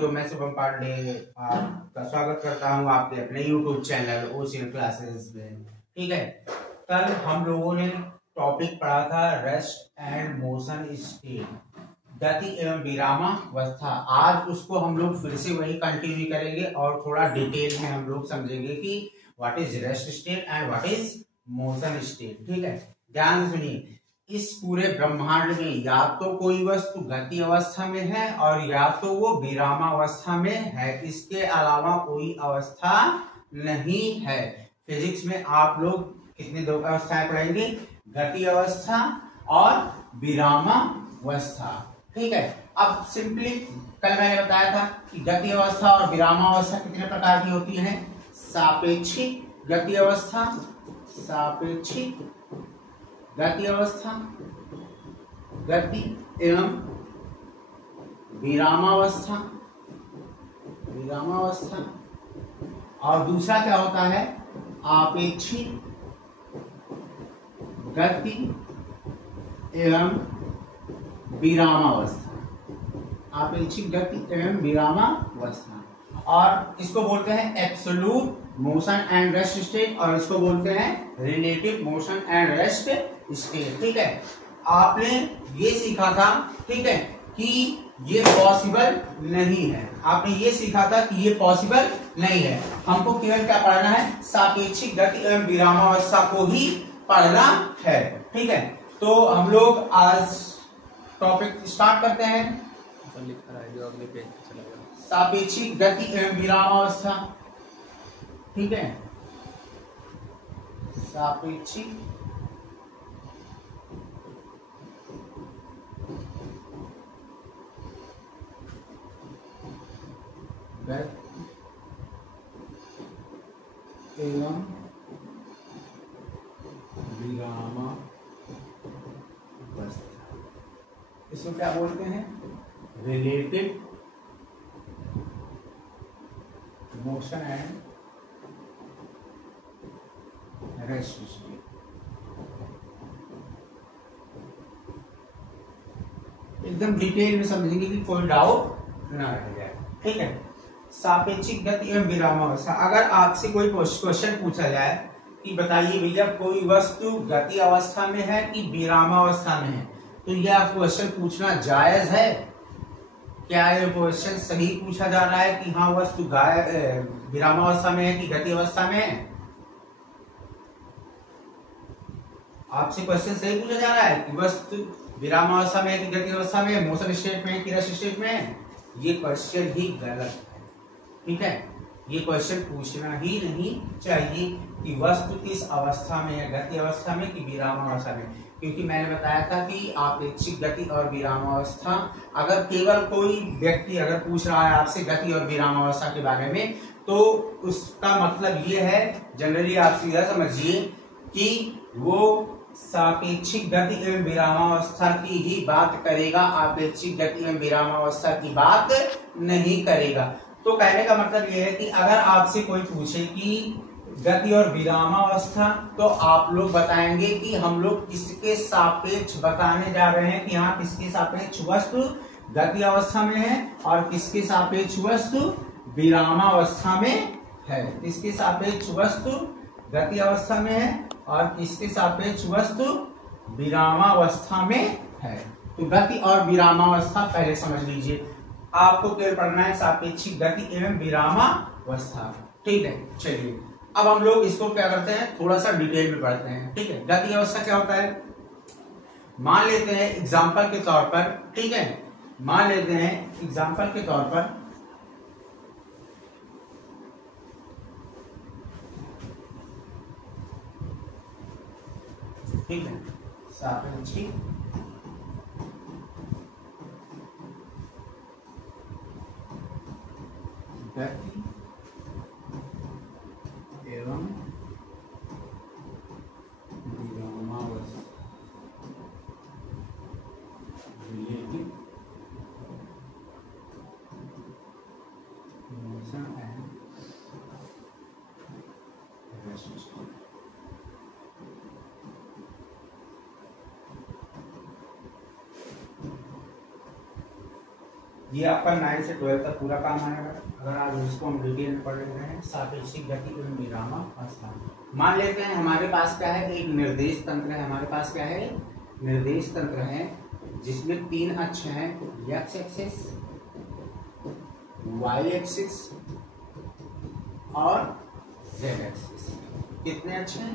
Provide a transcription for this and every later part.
तो मैं शुभम पांडे आपका स्वागत करता हूं आपके अपने YouTube चैनल ओशियन क्लासेस में। ठीक है, कल हम लोगों ने टॉपिक पढ़ा था रेस्ट एंड मोशन स्टेट, गति एवं विरामावस्था। आज उसको हम लोग फिर से वही कंटिन्यू करेंगे और थोड़ा डिटेल में हम लोग समझेंगे कि what is rest state and what is motion state. ठीक है, ध्यान से सुनिए। इस पूरे ब्रह्मांड में या तो कोई वस्तु गति अवस्था में है और या तो वो विरामावस्था में है, इसके अलावा कोई अवस्था नहीं है। फिजिक्स में आप लोग कितनी दो अवस्थाएं पढ़ेंगे? गति अवस्था और विरामावस्था। ठीक है, अब सिंपली कल मैंने बताया था कि गति अवस्था और विरामावस्था कितने प्रकार की होती है। सापेक्षिक गति अवस्था, सापेक्षिक गति अवस्था, गति एवं विरामावस्था, विरामावस्था। और दूसरा क्या होता है? आपेक्षिक गति एवं विरामावस्था, आपेक्षिक गति एवं विरामावस्था। और इसको बोलते हैं absolute motion and rest state और इसको बोलते हैं relative motion and rest state. ठीक है, आपने ये सीखा था, ठीक है, कि ये पॉसिबल नहीं है। आपने ये सीखा था कि ये पॉसिबल नहीं है। हमको केवल क्या पढ़ना है? सापेक्षिक गति एवं विरामावस्था को ही पढ़ना है। ठीक है, तो हम लोग आज टॉपिक स्टार्ट करते हैं। जो अगले पेज पे चलेगा, सापेक्षिक गति एवं विरामावस्था। ठीक है, सापेक्षिक गति एवं विरामावस्था, इसको क्या बोलते हैं? Relative motion and rest state. एकदम डिटेल में समझेंगे कि कोई डाउट ना रह जाए। ठीक है, सापेक्षिक गति एवं विरामावस्था। अगर आपसे कोई क्वेश्चन पूछा जाए कि बताइए भैया कोई वस्तु गति अवस्था में है कि विरामावस्था में है, तो यह क्वेश्चन पूछना जायज है? क्या ये क्वेश्चन सही पूछा जा रहा है कि हाँ वस्तु विरामावस्था में है कि गति अवस्था में है? आपसे क्वेश्चन सही पूछा जा रहा है कि वस्तु विरामावस्था में है कि गति अवस्था में है, मोशन स्टेट में है कि रेस्ट स्टेट में है? ये क्वेश्चन ही गलत है। ठीक है, ये क्वेश्चन पूछना ही नहीं चाहिए कि वस्तु किस अवस्था में है, गति अवस्था में कि विरामावस्था में। क्योंकि मैंने बताया था कि आपेक्षिक गति और विरामावस्था, अगर केवल कोई व्यक्ति अगर पूछ रहा है आपसे गति और विरामावस्था के बारे में, तो उसका मतलब ये है, जनरली आप सीधा समझिए कि वो सापेक्षिक गति एवं विरामावस्था की ही बात करेगा, आपेक्षिक गति एवं विरामावस्था की बात नहीं करेगा। तो कहने का मतलब यह है कि अगर आपसे कोई पूछे कि गति और विरामावस्था, तो आप लोग बताएंगे कि हम लोग किसके सापेक्ष बताने जा रहे हैं कि हाँ किसके सापेक्ष वस्तु गति अवस्था में है और किसके सापेक्ष वस्तु विरामावस्था में है, किसके सापेक्ष वस्तु गति अवस्था में है और किसके सापेक्ष वस्तु विरामावस्था में है। तो गति और विरामावस्था पहले समझ लीजिए। आपको केवल पढ़ना है सापेक्षिक गति एवं विरामावस्था। ठीक है, चलिए अब हम लोग इसको क्या करते हैं, थोड़ा सा डिटेल में पढ़ते हैं। ठीक है, गति अवस्था क्या होता है? मान लेते हैं एग्जांपल के तौर पर, ठीक है, मान लेते हैं एग्जांपल के तौर पर ठीक है, सापेक्षिक गति एवं विरामावस्था, relative motion and rest state. ये आपका 9 से 12 तक पूरा काम आएगा। अगर आज इसको हम डिटेल में पढ़ लेते हैं, सापेक्षिक गति एवं विरामावस्था। मान लेते हैं हमारे पास क्या है, एक निर्देश तंत्र है। हमारे पास क्या है, निर्देश तंत्र है जिसमें 3 अक्ष हैं, एक्स एक्सिस, वाई एक्सिस और जेड एक्सिस। कितने अक्ष हैं,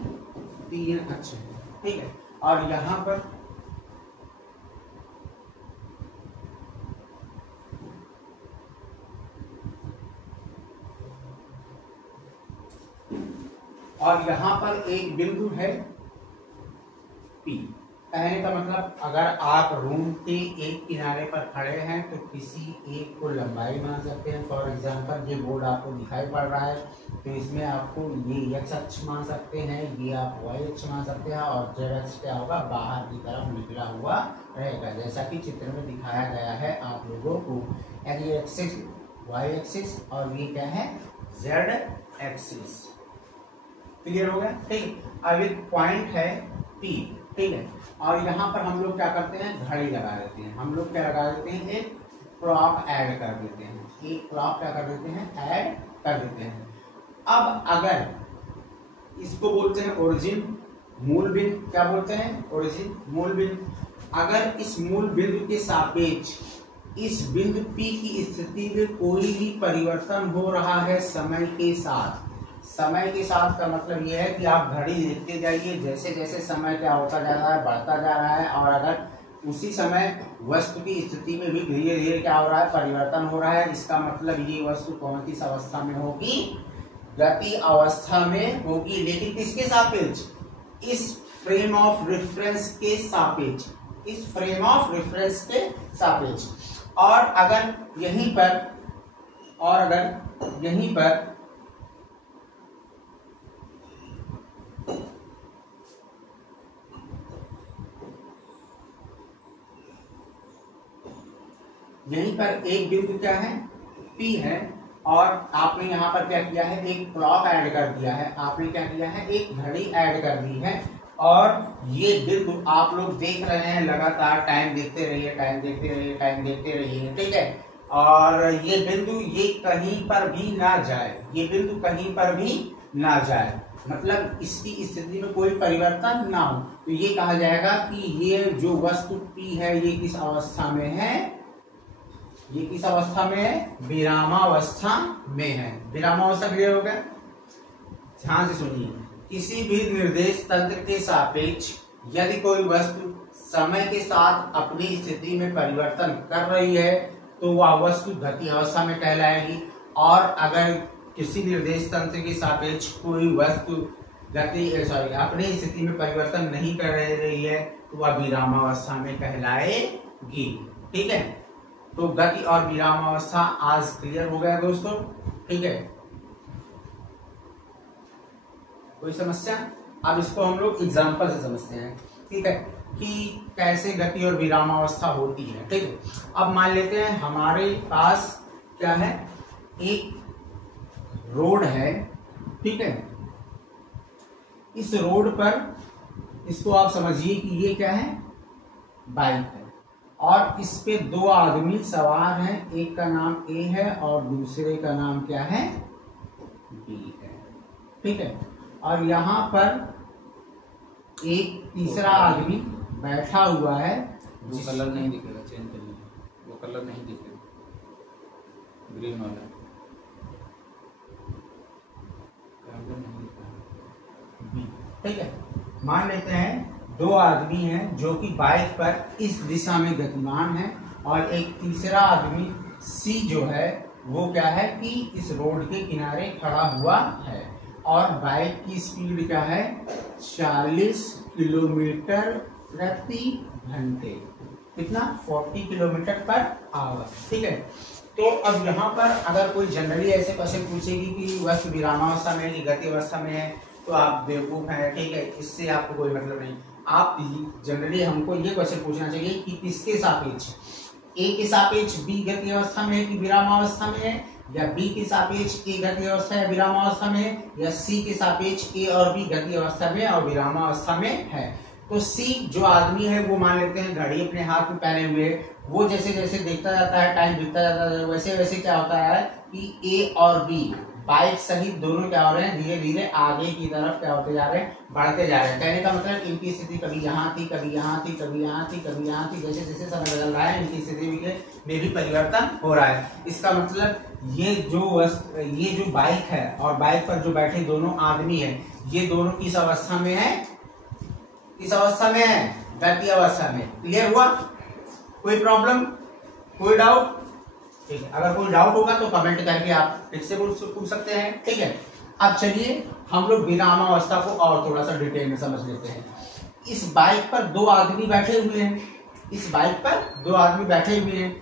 3 अक्ष हैं, ठीक है। और यहां पर एक बिंदु है P। कहने का मतलब अगर आप रूम के एक किनारे पर खड़े हैं तो किसी एक को लंबाई मान सकते हैं। फॉर एग्जांपल ये बोर्ड आपको दिखाई पड़ रहा है तो इसमें आपको ये एक्स अक्ष मान सकते हैं, ये आप वाई अक्ष मान सकते हैं और जेड अक्ष क्या होगा, बाहर की तरफ निकला हुआ रहेगा, जैसा कि चित्र में दिखाया गया है आप लोगों को। ये एक्सिस वाई एक्सिस और ये क्या है, जेड एक्सिस। क्लियर हो गया, ठीक। अब एक पॉइंट है P, ठीक है। और यहाँ पर हम लोग क्या करते हैं, घड़ी लगा देते हैं। हम लोग क्या लगा देते हैं, एक क्लॉक ऐड कर देते हैं। एक क्लॉक क्या कर देते हैं, ऐड कर देते हैं। अब अगर इसको बोलते हैं ओरिजिन, मूल बिंदु। क्या बोलते हैं, ओरिजिन, मूल बिंदु। अगर इस मूल बिंदु के सापेक्ष इस बिंदु P की स्थिति में कोई भी परिवर्तन हो रहा है समय के साथ। समय के साथ का मतलब यह है कि आप घड़ी देखते जाइए, जैसे जैसे समय क्या होता जा रहा है, बढ़ता जा रहा है। और अगर उसी समय वस्तु की स्थिति में भी धीरे धीरे क्या हो रहा है, परिवर्तन हो रहा है, इसका मतलब ये वस्तु कौन सी अवस्था में होगी, गति अवस्था में होगी। लेकिन किसके सापेक्ष, इस फ्रेम ऑफ रेफरेंस के सापेक्ष, इस फ्रेम ऑफ रेफरेंस के सापेक्ष। और अगर यहीं पर एक बिंदु क्या है, P है, और आपने यहाँ पर क्या किया है, एक क्लॉक ऐड कर दिया है। आपने क्या किया है, एक घड़ी ऐड कर दी है। और ये बिंदु आप लोग देख रहे हैं, लगातार टाइम देखते रहिए, टाइम देखते रहिए, टाइम देखते रहिए, ठीक है। और ये बिंदु ये कहीं पर भी ना जाए, ये बिंदु कहीं पर भी ना जाए, मतलब इसकी स्थिति में कोई परिवर्तन ना हो। तो ये कहा जाएगा कि ये जो वस्तु P है ये किस अवस्था में है, ये किस अवस्था में है, विरामावस्था में है। विरामावस्था क्लियर हो गया, ध्यान से सुनिए। किसी भी निर्देश तंत्र के सापेक्ष यदि कोई वस्तु समय के साथ अपनी स्थिति में परिवर्तन कर रही है तो वह वस्तु गति अवस्था में कहलाएगी। और अगर किसी निर्देश तंत्र के सापेक्ष कोई वस्तु अपनी स्थिति में परिवर्तन नहीं कर रही है तो वह विरामावस्था में कहलाएगी, ठीक है। तो गति और विरामावस्था आज क्लियर हो गया दोस्तों, ठीक है। कोई समस्या? अब इसको हम लोग एग्जाम्पल से समझते हैं, ठीक है, कि कैसे गति और विरामावस्था होती है, ठीक है। अब मान लेते हैं हमारे पास क्या है, एक रोड है, ठीक है। इस रोड पर इसको आप समझिए कि ये क्या है, बाइक है, और इस पे 2 आदमी सवार हैं। एक का नाम A है और दूसरे का नाम क्या है, B है, ठीक है। और यहाँ पर एक तीसरा आदमी बैठा हुआ है। वो कलर नहीं दिखेगा, चेंज कर लीजिए, वो कलर नहीं दिखेगा, ग्रीन वाला नहीं दिखेगा, ठीक है। मान लेते हैं 2 आदमी हैं जो कि बाइक पर इस दिशा में गतिमान है, और एक तीसरा आदमी C जो है वो क्या है कि इस रोड के किनारे खड़ा हुआ है, और बाइक की स्पीड क्या है, 40 किलोमीटर प्रति घंटे। कितना, 40 किलोमीटर पर आवर, ठीक है। तो अब यहाँ पर अगर कोई जनरली ऐसे क्वेश्चन पूछेगी कि वस्तु विरामावस्था में है कि गति अवस्था में है, तो आप बेवकूफ हैं, ठीक है, इससे आपको कोई मतलब नहीं। आप जनरली हमको ये क्वेश्चन पूछना चाहिए कि किसके सापेक्ष, A के सापेक्ष B गति अवस्था में है कि विरामावस्था में है, या B के सापेक्ष A गति अवस्था है विरामावस्था में है, या C के सापेक्ष A और B गति अवस्था में और विरामावस्था में है। तो C जो आदमी है वो मान लेते हैं घड़ी अपने हाथ में पहने हुए, वो जैसे जैसे देखता जाता है, टाइम बीतता जाता है, वैसे वैसे क्या होता है कि ए और बी बाइक सहित दोनों क्या हो रहे हैं, धीरे धीरे आगे की तरफ क्या होते जा रहे हैं, बढ़ते जा रहे हैं। कहने का मतलब इनकी स्थिति कभी यहाँ थी, कभी यहाँ थी, कभी यहाँ थी, कभी यहाँ थी, जैसे जैसे समय बदल रहा है इनकी स्थिति में भी परिवर्तन हो रहा है। इसका मतलब ये जो बाइक है और बाइक पर जो बैठे दोनों आदमी है, ये दोनों किस अवस्था में है, किस अवस्था में है, गति अवस्था में। क्लियर हुआ? कोई प्रॉब्लम, कोई डाउट? ठीक है, अगर कोई डाउट होगा तो कमेंट करके आप फिर से पूछ सकते हैं। ठीक है, अब चलिए हम लोग विरामावस्था को और थोड़ा सा डिटेल में समझ लेते हैं। इस बाइक पर दो आदमी बैठे हुए हैं, इस बाइक पर दो आदमी बैठे हुए हैं,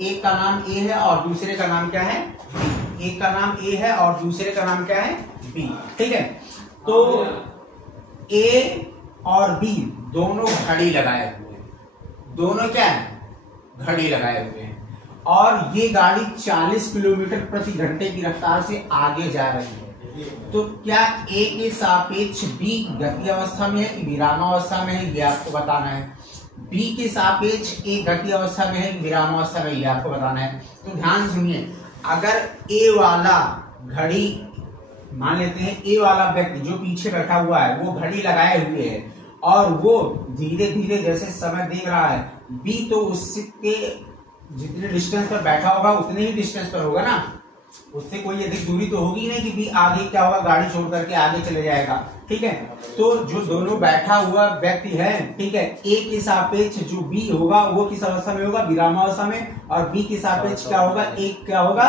एक का नाम ए है और दूसरे का नाम क्या है, बी। एक का नाम ए है और दूसरे का नाम क्या है, बी। ठीक है, तो ए और बी दोनों घड़ी लगाए हुए हैं, दोनों क्या है, घड़ी लगाए हुए हैं, और ये गाड़ी 40 किलोमीटर प्रति घंटे की रफ्तार से आगे जा रही है। तो क्या ए के सापेक्ष बी गति अवस्था में है कि विरामावस्था में है, ये आपको बताना है। बी के सापेक्ष ए गति अवस्था में है कि विरामावस्था में, ये आपको बताना है। तो ध्यान सुनिए, अगर ए वाला घड़ी, मान लेते हैं ए वाला व्यक्ति जो पीछे बैठा हुआ है वो घड़ी लगाए हुए है और वो धीरे धीरे जैसे समय देख रहा है, बी तो उसके जितने डिस्टेंस पर बैठा होगा उतने ही डिस्टेंस पर होगा ना, उससे कोई अधिक दूरी तो होगी नहीं कि बी आगे क्या होगा, गाड़ी छोड़ करके आगे चले जाएगा। ठीक है, तो जो दोनों बैठा हुआ व्यक्ति है, ठीक है, ए के सापेक्ष जो बी होगा वो किस अवस्था में होगा, विरामावस्था में, और बी के सापेक्ष क्या होगा, एक क्या होगा,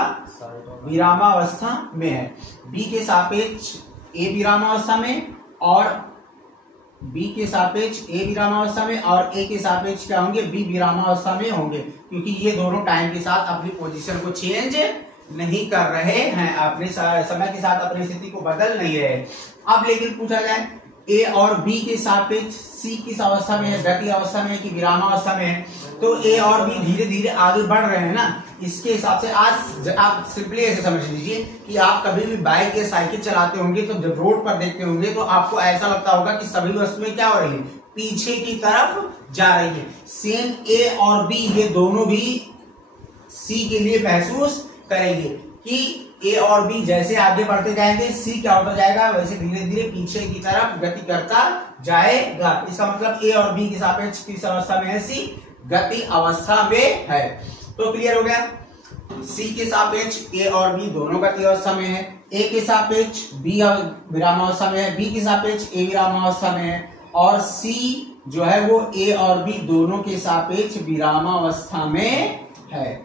विरामावस्था में है। बी के सापेक्ष ए विरामावस्था में और बी के सापेक्ष ए विरामावस्था में और ए के सापेक्ष क्या होंगे, बी विरामावस्था में होंगे, क्योंकि ये दोनों टाइम के साथ अपनी पोजीशन को चेंज नहीं कर रहे हैं, अपने समय के साथ अपनी स्थिति को बदल नहीं रहे। अब लेकिन पूछा जाए ए और बी के सापेक्ष सी किस अवस्था में है, गति अवस्था में है कि विरामावस्था में है, तो ए और बी धीरे धीरे आगे बढ़ रहे हैं ना। इसके हिसाब से आज आप सिंपली ऐसे समझ लीजिए कि आप कभी भी बाइक या साइकिल चलाते होंगे तो जब रोड पर देखते होंगे तो आपको ऐसा लगता होगा कि सभी वस्तुएं क्या हो रही है, पीछे की तरफ जा रही है। सेम ए और बी ये दोनों भी सी के लिए महसूस करेंगे कि ए और बी जैसे आगे बढ़ते जाएंगे, सी क्या होता जाएगा, वैसे धीरे धीरे पीछे की तरफ गति करता जाएगा। इसका मतलब ए और बी के सापेक्ष किस अवस्था में है, सी गति अवस्था में है। तो क्लियर हो गया, सी के सापेक्ष ए और बी दोनों गति अवस्था में है, ए के सापेक्ष बी विरामावस्था में है, बी के सापेक्ष ए विरामावस्था में है, और सी जो है वो ए और बी दोनों के सापेक्ष विरामावस्था में है,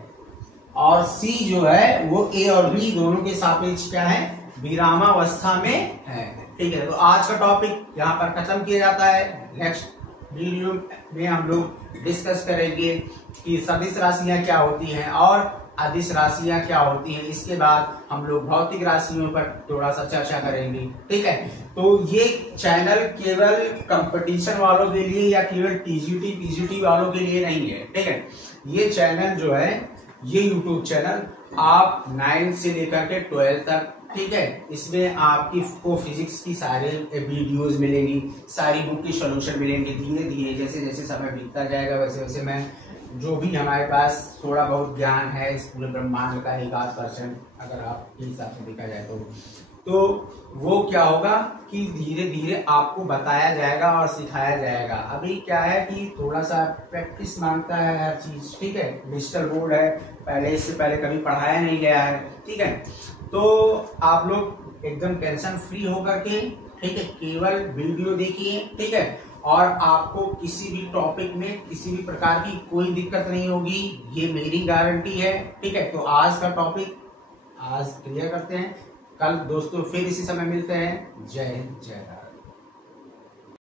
और सी जो है वो ए और बी दोनों के सापेक्ष क्या है, विरामावस्था में है। ठीक है, तो आज का टॉपिक यहाँ पर खत्म किया जाता है। नेक्स्ट वीडियो में हम लोग डिस्कस करेंगे कि सदिश राशियां क्या होती हैं और अदिश राशियां क्या होती हैं। इसके बाद हम लोग भौतिक राशियों पर थोड़ा सा चर्चा करेंगे। ठीक है, तो ये चैनल केवल कंपटीशन वालों के लिए या केवल टीजीटी पीजीटी वालों के लिए नहीं है। ठीक है, ये चैनल जो है, ये यूट्यूब चैनल आप 9 से लेकर के 12 तक, ठीक है, इसमें आपको फिजिक्स की सारे वीडियोस मिलेंगी, सारी बुक की सॉल्यूशन मिलेंगे। धीरे धीरे जैसे जैसे समय बीतता जाएगा वैसे वैसे मैं जो भी हमारे पास थोड़ा बहुत ज्ञान है इस पूरे ब्रह्मांड का 1-8% अगर आपके हिसाब से देखा जाए तो वो क्या होगा कि धीरे धीरे आपको बताया जाएगा और सिखाया जाएगा। अभी क्या है कि थोड़ा सा प्रैक्टिस मांगता है हर चीज। ठीक है, डिजिटल बोर्ड है, पहले इससे पहले कभी पढ़ाया नहीं गया है। ठीक है, तो आप लोग एकदम टेंशन फ्री होकर के, ठीक है, केवल वीडियो देखिए। ठीक है, और आपको किसी भी टॉपिक में किसी भी प्रकार की कोई दिक्कत नहीं होगी, ये मेरी गारंटी है। ठीक है, तो आज का टॉपिक आज क्लियर करते हैं, कल दोस्तों फिर इसी समय मिलते हैं। जय हिंद, जय भारत।